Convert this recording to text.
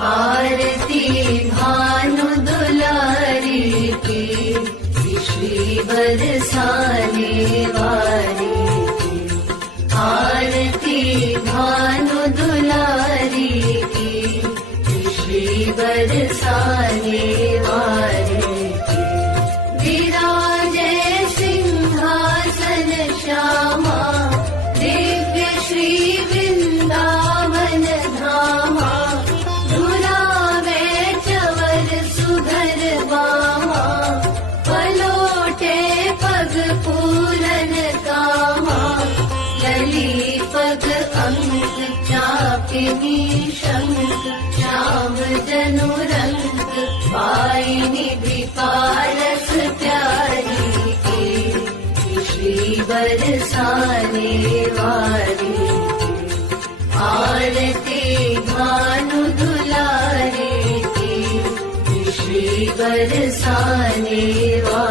आरती भानु दुलारी की, श्री बरसाने वाली की। आरती भानु दुलारी की, श्री बरसाने वाली की। विराजे सिंहासन श्यामा, दिव्य श्री वृंदावन धामा। झुलावे चवर सुधर बामा, पलोटे पग पूरन कामा। लली पग अंक चापिनी शंख, श्याम जनु रंग पाई निधि पारस प्यारी की। श्री बरसाने वाली की, आरती भानु दुलारी की, श्री बरसाने वाली।